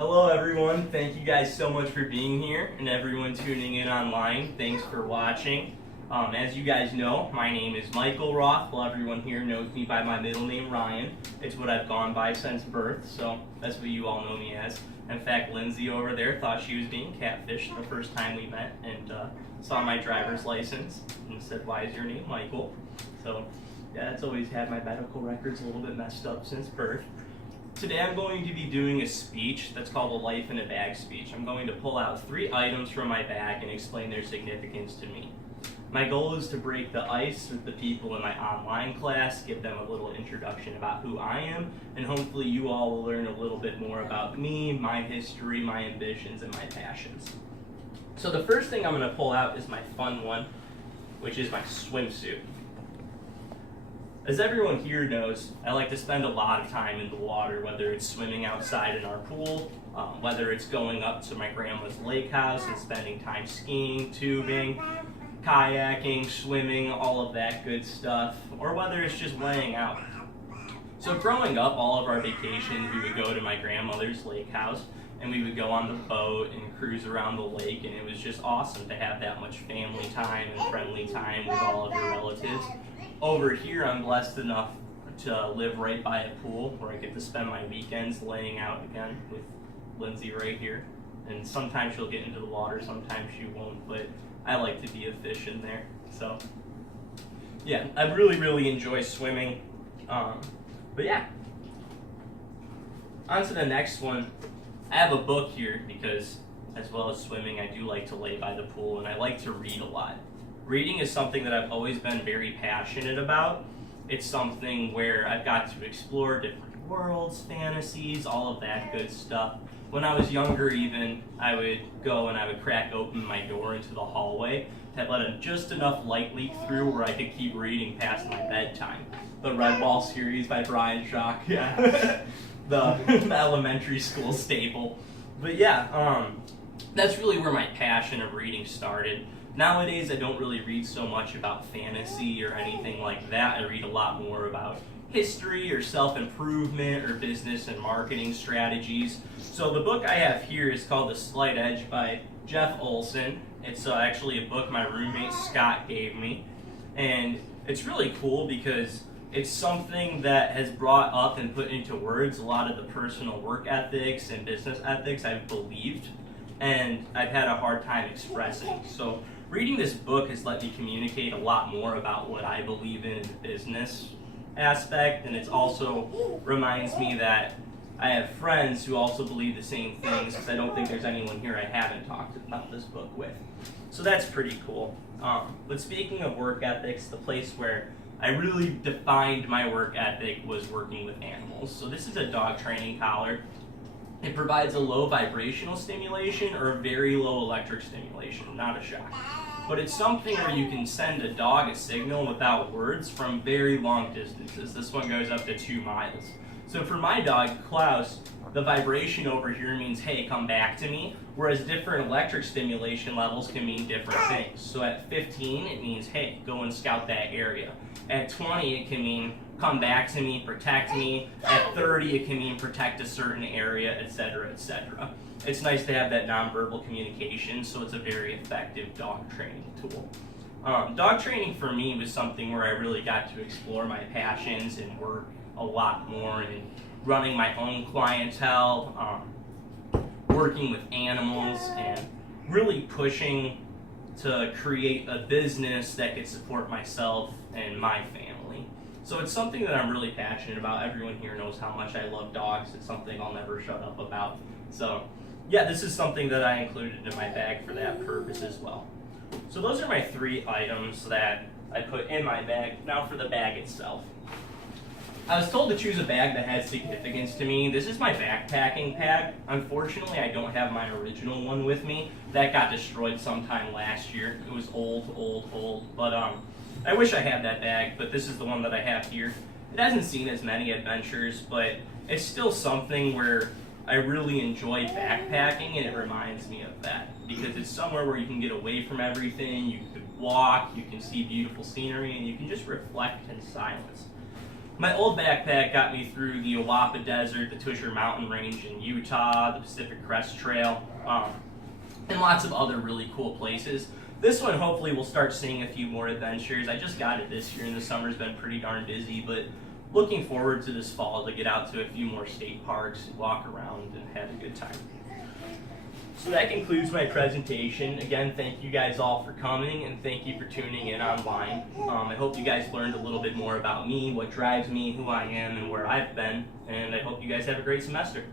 Hello everyone, thank you guys so much for being here, and everyone tuning in online, thanks for watching. As you guys know, my name is Michael Roth. Well, everyone here knows me by my middle name, Ryan. It's what I've gone by since birth, so that's what you all know me as. In fact, Lindsay over there thought she was being catfished the first time we met, and saw my driver's license and said, "Why is your name Michael?" So yeah, it's always had my medical records a little bit messed up since birth. Today I'm going to be doing a speech that's called a life in a bag speech. I'm going to pull out 3 items from my bag and explain their significance to me. My goal is to break the ice with the people in my online class, give them a little introduction about who I am, and hopefully you all will learn a little bit more about me, my history, my ambitions, and my passions. So the first thing I'm going to pull out is my fun one, which is my swimsuit. As everyone here knows, I like to spend a lot of time in the water, whether it's swimming outside in our pool, whether it's going up to my grandma's lake house and spending time skiing, tubing, kayaking, swimming, all of that good stuff, or whether it's just laying out. So growing up, all of our vacations, we would go to my grandmother's lake house, and we would go on the boat and cruise around the lake, and it was just awesome to have that much family time and friendly time with all of your relatives. Over here, I'm blessed enough to live right by a pool where I get to spend my weekends laying out again with Lindsay right here. And sometimes she'll get into the water, sometimes she won't, but I like to be a fish in there. So yeah, I really enjoy swimming. But yeah, on to the next one. I have a book here because, as well as swimming, I do like to lay by the pool and I like to read a lot. Reading is something that I've always been very passionate about. It's something where I've got to explore different worlds, fantasies, all of that good stuff. When I was younger even, I would go and I would crack open my door into the hallway to let just enough light leak through where I could keep reading past my bedtime. The Redwall series by Brian Schock, yeah. the elementary school staple. But yeah, that's really where my passion of reading started. Nowadays, I don't really read so much about fantasy or anything like that. I read a lot more about history or self-improvement or business and marketing strategies. So the book I have here is called The Slight Edge by Jeff Olson. It's actually a book my roommate Scott gave me. And it's really cool because it's something that has brought up and put into words a lot of the personal work ethics and business ethics I've believed and I've had a hard time expressing. So reading this book has let me communicate a lot more about what I believe in the business aspect, and it also reminds me that I have friends who also believe the same things, because I don't think there's anyone here I haven't talked about this book with. So that's pretty cool. But speaking of work ethics, the place where I really defined my work ethic was working with animals. So this is a dog training collar. It provides a low vibrational stimulation or a very low electric stimulation, not a shock. But it's something where you can send a dog a signal without words from very long distances. This one goes up to 2 miles. So for my dog, Klaus, the vibration over here means, hey, come back to me, whereas different electric stimulation levels can mean different things. So at 15, it means, hey, go and scout that area. At 20, it can mean, come back to me, protect me. At 30, it can mean protect a certain area, etc., etc. It's nice to have that nonverbal communication, so it's a very effective dog training tool. Dog training for me was something where I really got to explore my passions and work a lot more in running my own clientele, working with animals, and really pushing to create a business that could support myself and my family. So it's something that I'm really passionate about. Everyone here knows how much I love dogs. It's something I'll never shut up about. So yeah, this is something that I included in my bag for that purpose as well. So those are my 3 items that I put in my bag. Now for the bag itself. I was told to choose a bag that had significance to me. This is my backpacking bag. Unfortunately, I don't have my original one with me. That got destroyed sometime last year. It was old. But I wish I had that bag, but this is the one that I have here. It hasn't seen as many adventures, but it's still something where I really enjoy backpacking, and it reminds me of that because it's somewhere where you can get away from everything, you can walk, you can see beautiful scenery, and you can just reflect in silence. My old backpack got me through the Awapa Desert, the Tusher Mountain Range in Utah, the Pacific Crest Trail, and lots of other really cool places. This one, hopefully, we'll start seeing a few more adventures. I just got it this year, and the summer's been pretty darn busy, but looking forward to this fall to get out to a few more state parks, walk around, and have a good time. So that concludes my presentation. Again, thank you guys all for coming, and thank you for tuning in online. I hope you guys learned a little bit more about me, what drives me, who I am, and where I've been, and I hope you guys have a great semester.